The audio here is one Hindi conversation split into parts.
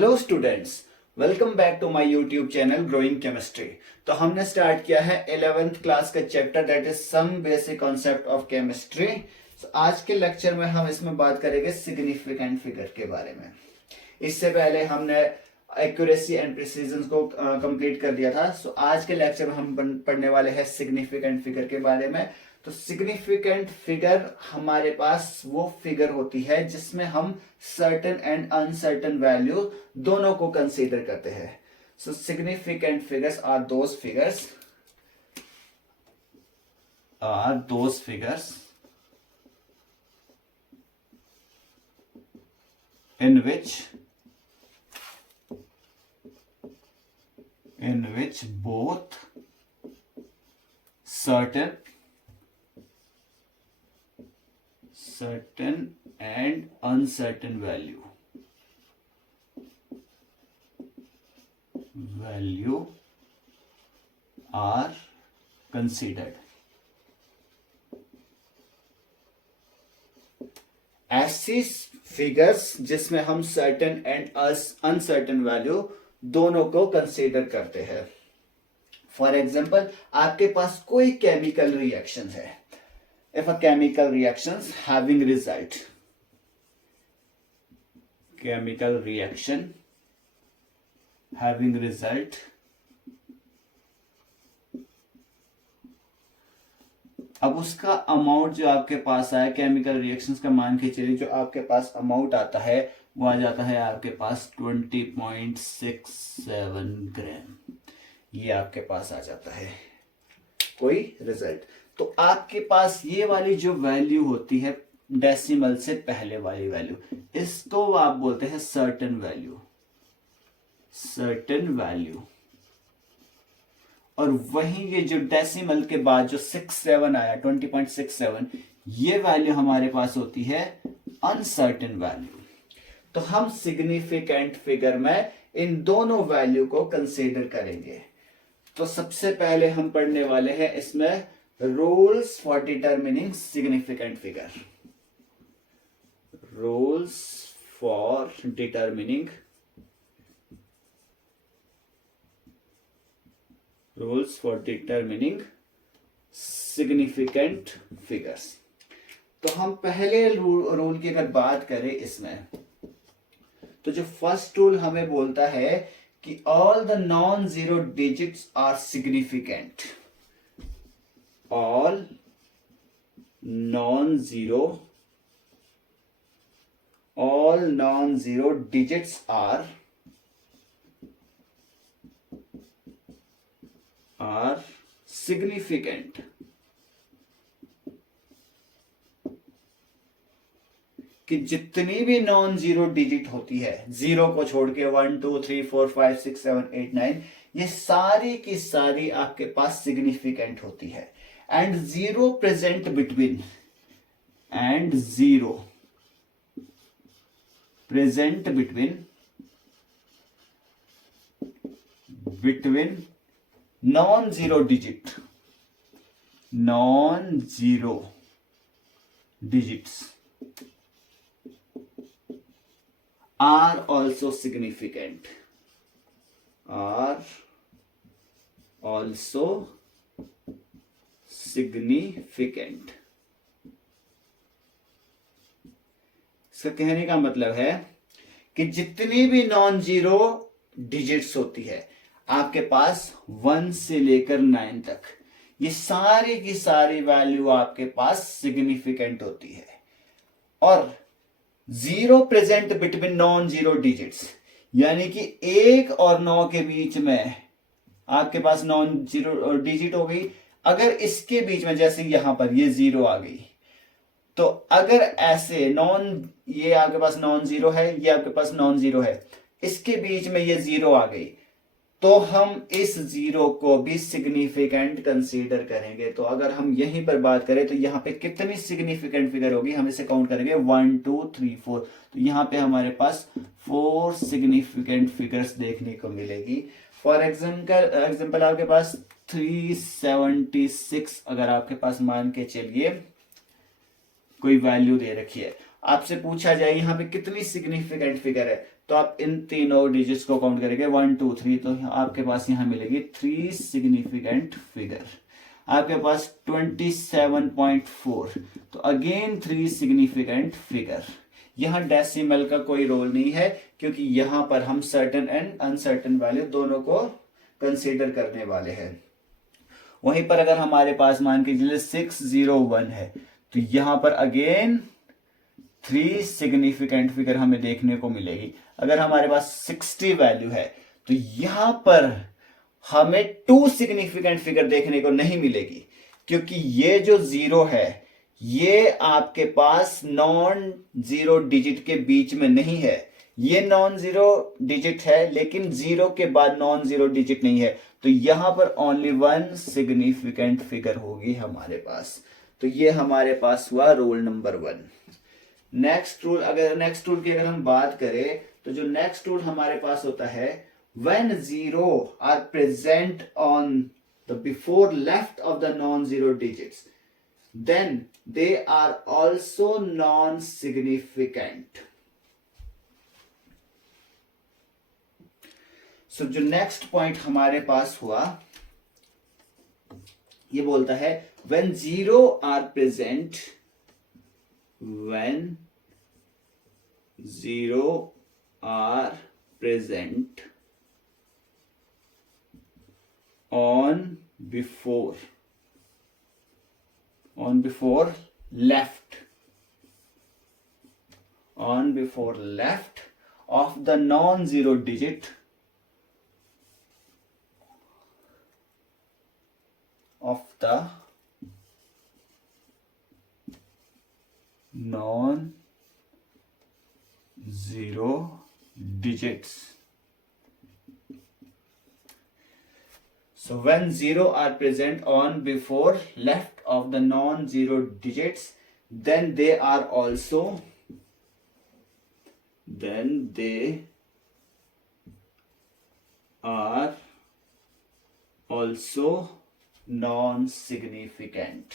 Hello students, welcome back to my YouTube channel growing chemistry. तो हमने स्टार्ट किया है 11th क्लास का chapter that is some basic concept of chemistry. आज के लेक्चर में हम इसमें बात करेंगे सिग्निफिकेंट फिगर के बारे में। इससे पहले हमने एक्यूरेसी एंड प्रिसीजन को कंप्लीट कर दिया था। सो आज के लेक्चर में हम पढ़ने वाले हैं सिग्निफिकेंट फिगर के बारे में। तो सिग्निफिकेंट फिगर हमारे पास वो फिगर होती है जिसमें हम सर्टेन एंड अनसर्टेन वैल्यू दोनों को कंसीडर करते हैं। So significant figures are those figures in which both certain and uncertain value are considered। ऐसी फिगर्स जिसमें हम सर्टेन एंड अनसर्टेन वैल्यू दोनों को कंसीडर करते हैं। फॉर एग्जाम्पल, आपके पास कोई केमिकल रिएक्शन है। If a chemical reaction having result, अब उसका अमाउंट जो आपके पास आया, केमिकल रिएक्शंस का मान के चलिए जो आपके पास अमाउंट आता है वो आ जाता है आपके पास 20.67 ग्राम। ये आपके पास आ जाता है कोई रिजल्ट। तो आपके पास ये वाली जो वैल्यू होती है डेसिमल से पहले वाली वैल्यू, इसको आप बोलते हैं सर्टेन वैल्यू। और वहीं ये जो डेसिमल के बाद जो 67 आया 20.67, ये वैल्यू हमारे पास होती है अनसर्टेन वैल्यू। तो हम सिग्निफिकेंट फिगर में इन दोनों वैल्यू को कंसीडर करेंगे। तो सबसे पहले हम पढ़ने वाले हैं इसमें rules for determining significant figure. Rules for determining significant figures. तो हम पहले रूल की अगर बात करें इसमें, तो जो फर्स्ट रूल हमें बोलता है कि all the non zero digits are significant. All non zero digits are significant. कि जितनी भी नॉन जीरो डिजिट होती है, जीरो को छोड़ के 1 2 3 4 5 6 7 8 9, ये सारी की सारी आपके पास सिग्निफिकेंट होती है। And zero present between non zero digits are also significant। इसका कहने का मतलब है कि जितनी भी नॉन जीरो डिजिट्स होती है आपके पास 1 से लेकर 9 तक, ये सारी की सारी वैल्यू आपके पास सिग्निफिकेंट होती है। और zero present between non zero digits, यानी कि 1 और 9 के बीच में आपके पास नॉन जीरो डिजिट हो गई। अगर इसके बीच में, जैसे यहां पर ये 0 आ गई, तो अगर ऐसे ये आपके पास नॉन जीरो है, ये आपके पास नॉन जीरो है, इसके बीच में ये 0 आ गई, तो हम इस 0 को भी सिग्निफिकेंट कंसीडर करेंगे। तो अगर हम यहीं पर बात करें तो यहां पे कितनी सिग्निफिकेंट फिगर होगी, हम इसे काउंट करेंगे 1 2 3 4। तो यहां पे हमारे पास 4 सिग्निफिकेंट फिगर्स देखने को मिलेगी। फॉर एग्जाम्पल आपके पास 376 अगर आपके पास मान के चलिए कोई वैल्यू दे रखी है, आपसे पूछा जाए यहाँ पे कितनी सिग्निफिकेंट फिगर है, तो आप इन तीनों डिजिट्स को काउंट करेंगे 1 2 3, तो आपके पास यहां मिलेगी 3 सिग्निफिकेंट फिगर। आपके पास 27.4, तो अगेन 3 सिग्निफिकेंट फिगर। यहां डेसिमल का कोई रोल नहीं है, क्योंकि यहां पर हम सर्टेन एंड अनसर्टेन वैल्यू दोनों को कंसीडर करने वाले हैं। वहीं पर अगर हमारे पास मान के चलिए 601 है, तो यहां पर अगेन 3 सिग्निफिकेंट फिगर हमें देखने को मिलेगी। अगर हमारे पास 60 वैल्यू है, तो यहां पर हमें 2 सिग्निफिकेंट फिगर देखने को नहीं मिलेगी, क्योंकि ये जो 0 है ये आपके पास नॉन जीरो डिजिट के बीच में नहीं है। ये नॉन जीरो डिजिट है, लेकिन 0 के बाद नॉन जीरो डिजिट नहीं है, तो यहां पर ओनली 1 सिग्निफिकेंट फिगर होगी हमारे पास। तो ये हमारे पास हुआ रूल नंबर 1। नेक्स्ट रूल की अगर हम बात करें, तो जो नेक्स्ट रूल हमारे पास होता है, when 0 are present on the before left of the non-zero digits, then they are also non-significant. So जो नेक्स्ट पॉइंट हमारे पास हुआ, ये बोलता है when 0 are present, when 0 are present on before left of the non-zero digit of the non-zero digits. So when 0 are present on before left of the non-zero digits, then they are also non-significant.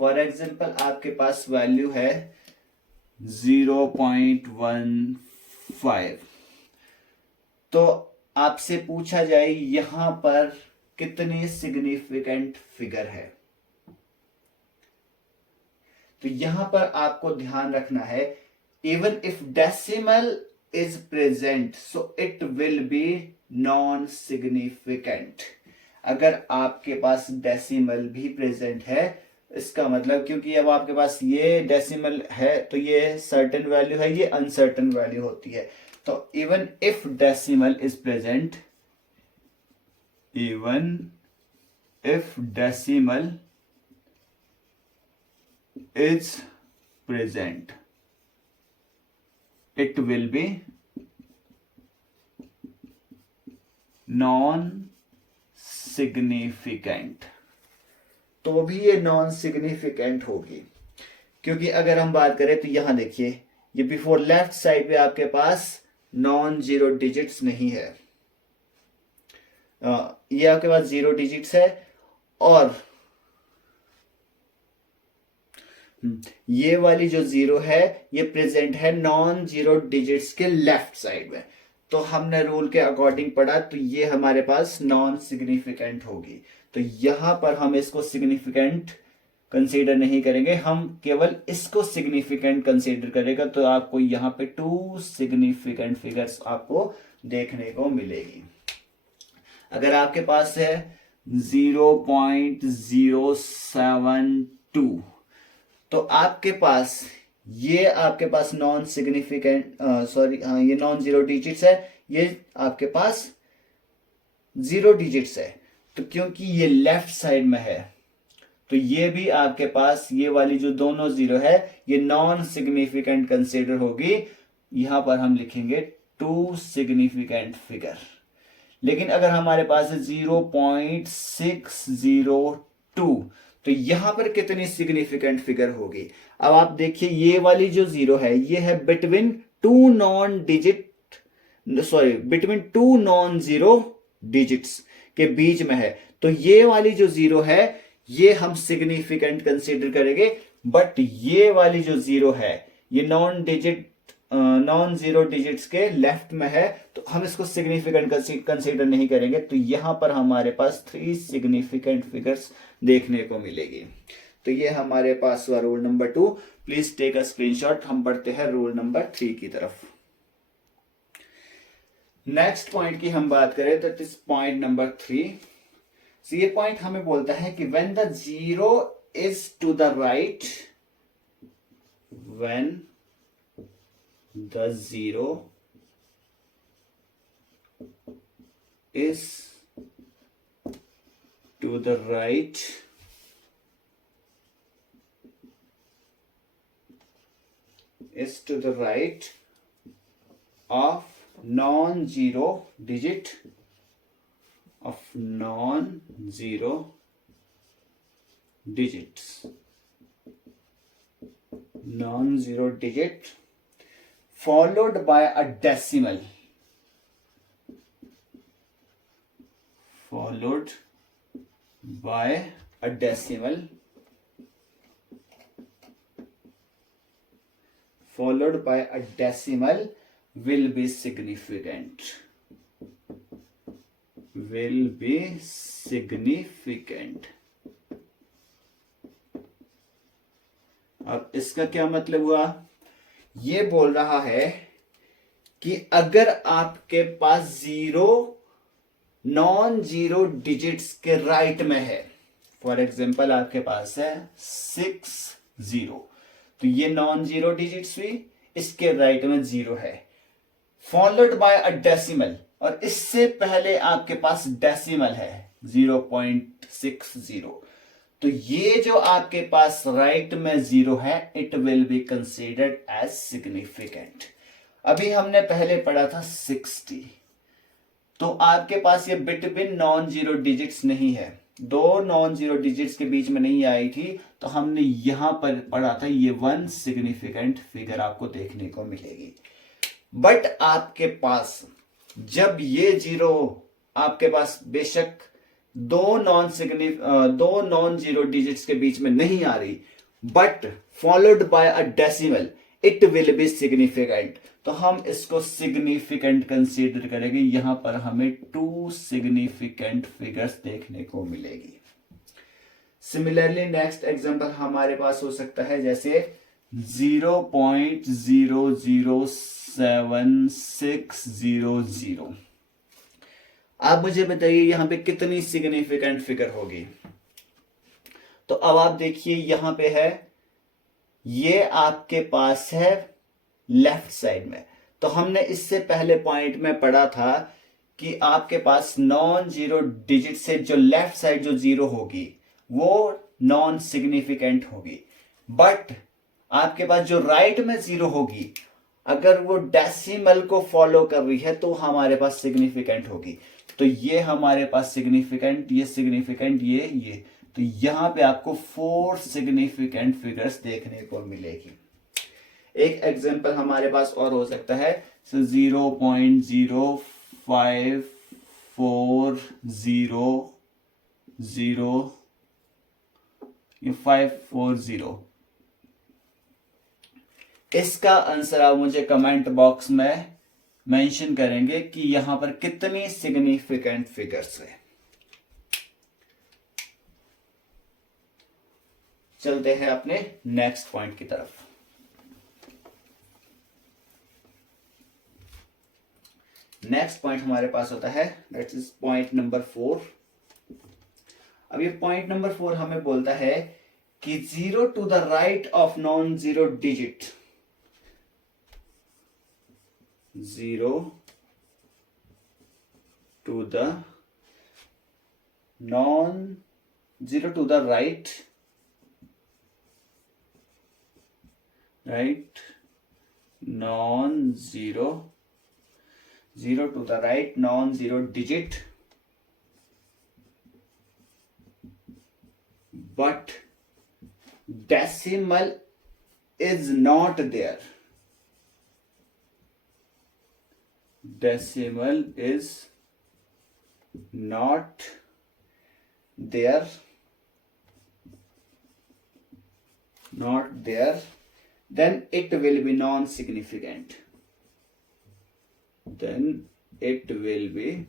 For example आपके पास वैल्यू है 0.15, तो आपसे पूछा जाए यहां पर कितनी सिग्निफिकेंट फिगर है, तो यहां पर आपको ध्यान रखना है, even if decimal is present so it will B non significant. अगर आपके पास डेसिमल भी प्रेजेंट है, इसका मतलब, क्योंकि अब आपके पास ये डेसिमल है तो ये सर्टेन वैल्यू है, ये अनसर्टेन वैल्यू होती है, तो even if decimal is present, it will be non-significant। तो भी ये नॉन सिग्निफिकेंट होगी, क्योंकि अगर हम बात करें तो यहां देखिए, ये बिफोर लेफ्ट साइड पे आपके पास नॉन जीरो डिजिट्स नहीं है, ये आपके पास 0 डिजिट्स है, और ये वाली जो 0 है ये प्रेजेंट है नॉन जीरो डिजिट्स के लेफ्ट साइड में, तो हमने रूल के अकॉर्डिंग पढ़ा, तो ये हमारे पास नॉन सिग्निफिकेंट होगी। तो यहां पर हम इसको सिग्निफिकेंट कंसीडर नहीं करेंगे, हम केवल इसको सिग्निफिकेंट कंसीडर करेगा, तो आपको यहां पे 2 सिग्निफिकेंट फिगर्स आपको देखने को मिलेगी। अगर आपके पास है 0.072, तो आपके पास नॉन सिग्निफिकेंट ये नॉन जीरो डिजिट्स है, ये आपके पास 0 डिजिट्स है, तो क्योंकि ये लेफ्ट साइड में है, तो ये भी आपके पास ये वाली जो दोनों 0 है ये नॉन सिग्निफिकेंट कंसीडर होगी। यहां पर हम लिखेंगे 2 सिग्निफिकेंट फिगर। लेकिन अगर हमारे पास है 0.602, तो यहां पर कितनी सिग्निफिकेंट फिगर होगी? अब आप देखिए, ये वाली जो 0 है ये है between two non zero digits, के बीच में है, तो ये वाली जो जीरो है ये हम सिग्निफिकेंट कंसीडर करेंगे, बट ये वाली जो जीरो है ये नॉन जीरो डिजिट्स के लेफ्ट में है, तो हम इसको सिग्निफिकेंट कंसीडर नहीं करेंगे। तो यहां पर हमारे पास 3 सिग्निफिकेंट फिगर्स देखने को मिलेगी। तो ये हमारे पास हुआ rule number 2। Please take a screenshot. हम बढ़ते हैं रूल नंबर 3 की तरफ। नेक्स्ट पॉइंट की हम बात करें तो इस पॉइंट नंबर 3। So, ये पॉइंट हमें बोलता है कि when the zero is to the right, when the zero is to the right, is to the right of non-zero digit, of non-zero digits, non-zero digit followed by a decimal, followed by a decimal, followed by a decimal will be significant, will be significant। अब इसका क्या मतलब हुआ? ये बोल रहा है कि अगर आपके पास जीरो नॉन जीरो डिजिट्स के राइट में है, फॉर एग्जाम्पल आपके पास है 6 0, तो ये नॉन जीरो डिजिट्स हुई, इसके राइट में जीरो है, फॉलोड बाय अ डेसिमल, और इससे पहले आपके पास डेसिमल है 0.60, तो ये जो आपके पास राइट में जीरो है it will be considered as significant. अभी हमने पहले पढ़ा था 60, तो आपके पास ये बिटवीन नॉन जीरो डिजिट्स नहीं है, दो नॉन जीरो डिजिट्स के बीच में नहीं आई थी, तो हमने यहां पर पढ़ा था ये 1 सिग्निफिकेंट फिगर आपको देखने को मिलेगी। बट आपके पास जब ये जीरो आपके पास बेशक दो नॉन जीरो डिजिट्स के बीच में नहीं आ रही, but followed by a decimal, it will be significant, तो हम इसको सिग्निफिकेंट कंसीडर करेंगे। यहां पर हमें 2 सिग्निफिकेंट फिगर्स देखने को मिलेगी। सिमिलरली नेक्स्ट एग्जांपल हमारे पास हो सकता है जैसे 0.007600। आप मुझे बताइए यहां पे कितनी सिग्निफिकेंट फिगर होगी? तो अब आप देखिए यहां पे है, ये आपके पास है लेफ्ट साइड में, तो हमने इससे पहले पॉइंट में पढ़ा था कि आपके पास नॉन जीरो डिजिट से जो लेफ्ट साइड जो जीरो होगी वो नॉन सिग्निफिकेंट होगी, बट आपके पास जो राइट में जीरो होगी अगर वो डेसिमल को फॉलो कर रही है तो हमारे पास सिग्निफिकेंट होगी। तो ये हमारे पास सिग्निफिकेंट, ये सिग्निफिकेंट, ये तो यहां पे आपको 4 सिग्निफिकेंट फिगर्स देखने को मिलेगी। एक एग्जांपल हमारे पास और हो सकता है 0.05400 इसका आंसर आप मुझे कमेंट बॉक्स में मेंशन करेंगे कि यहां पर कितनी सिग्निफिकेंट फिगर्स है। चलते हैं अपने नेक्स्ट पॉइंट की तरफ। नेक्स्ट पॉइंट हमारे पास होता है दैट इज पॉइंट नंबर 4। अब ये पॉइंट नंबर 4 हमें बोलता है कि 0 to the right of non zero digit, 0 to the non-zero to the right non-zero, 0 to the right non-zero digit, but decimal is not there, decimal is not there, then it will be non-significant. Then it will be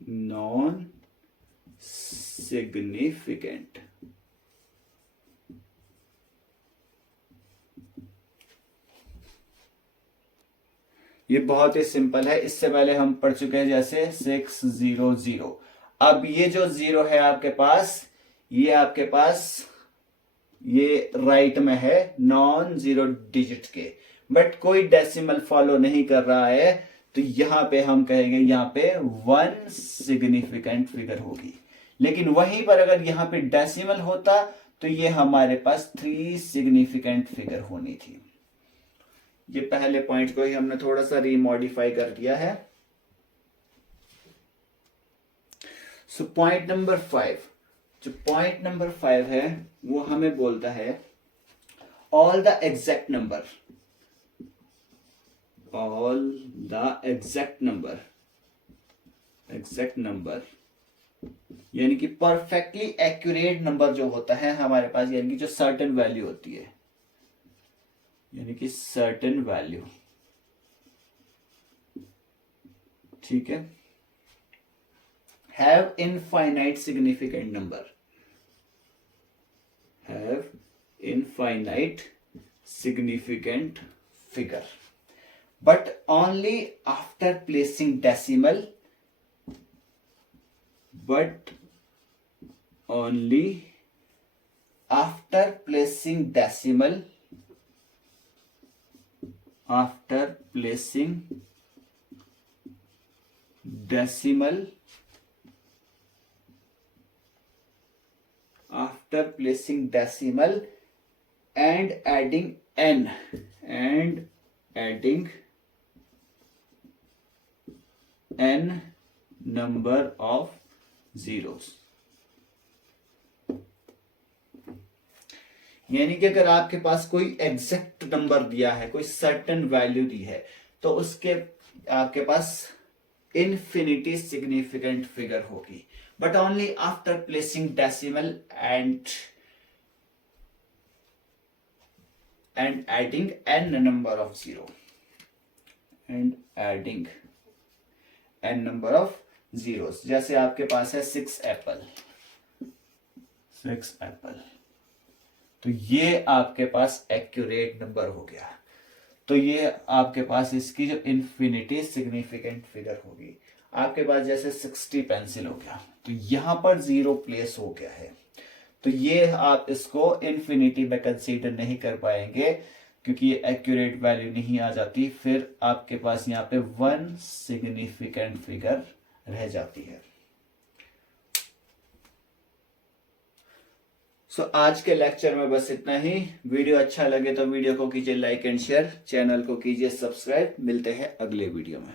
non-significant. ये बहुत ही सिंपल है, इससे पहले हम पढ़ चुके हैं जैसे 600। अब ये जो 0 है आपके पास, ये राइट में है नॉन जीरो डिजिट के, बट कोई डेसिमल फॉलो नहीं कर रहा है, तो यहां पे हम कहेंगे यहां पे 1 सिग्निफिकेंट फिगर होगी। लेकिन वहीं पर अगर यहां पे डेसिमल होता तो ये हमारे पास 3 सिग्निफिकेंट फिगर होनी थी। ये पहले पॉइंट को ही हमने थोड़ा सा रीमॉडिफाई कर दिया है। सो पॉइंट नंबर 5, जो पॉइंट नंबर 5 है वो हमें बोलता है ऑल द एग्जैक्ट नंबर, यानी कि परफेक्टली एक्यूरेट नंबर जो होता है हमारे पास, यानी कि जो सर्टेन वैल्यू होती है, यानी कि सर्टेन वैल्यू, ठीक है, have infinite significant number, have infinite significant figure, but only after placing decimal, after placing decimal and adding n number of zeros। यानी कि अगर आपके पास कोई एग्जैक्ट नंबर दिया है, कोई सर्टेन वैल्यू दी है, तो उसके आपके पास इन्फिनिटी सिग्निफिकेंट फिगर होगी, but only after placing decimal and adding n number of zero, जैसे आपके पास है 6 एप्पल, तो ये आपके पास एक्यूरेट नंबर हो गया। तो ये आपके पास इसकी जो इन्फिनिटी सिग्निफिकेंट फिगर होगी, आपके पास जैसे 60 पेंसिल हो गया, तो यहां पर 0 प्लेस हो गया है, तो ये आप इसको इन्फिनिटी में कंसीडर नहीं कर पाएंगे क्योंकि ये एक्यूरेट वैल्यू नहीं आ जाती, फिर आपके पास यहाँ पे 1 सिग्निफिकेंट फिगर रह जाती है। सो आज के लेक्चर में बस इतना ही। वीडियो अच्छा लगे तो वीडियो को कीजिए लाइक एंड शेयर, चैनल को कीजिए सब्सक्राइब। मिलते हैं अगले वीडियो में।